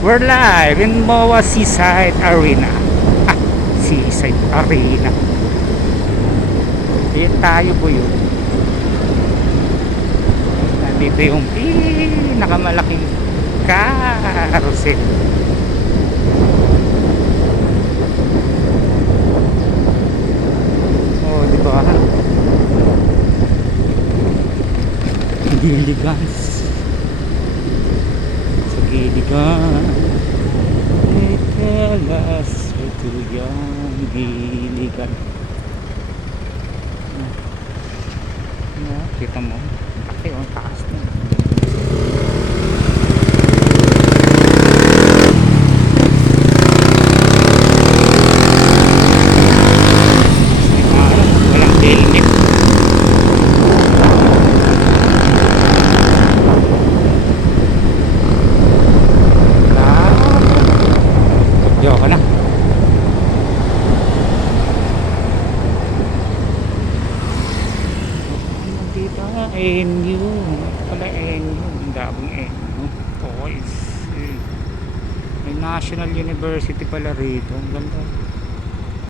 We're live in MOA Seaside Arena. Ah, Seaside Arena. Diyan tayo po yun. Nandito yung pinakamalaking carousel. Oh, di ba? Giligans. Sa Giligan. Itelas ito yung Giligan. Kita mo, laki o taas na. Walang helmet. Joke na. Dito NU pala, NU ang dabong NU. Boys, may National University pala rito. Ang ganda.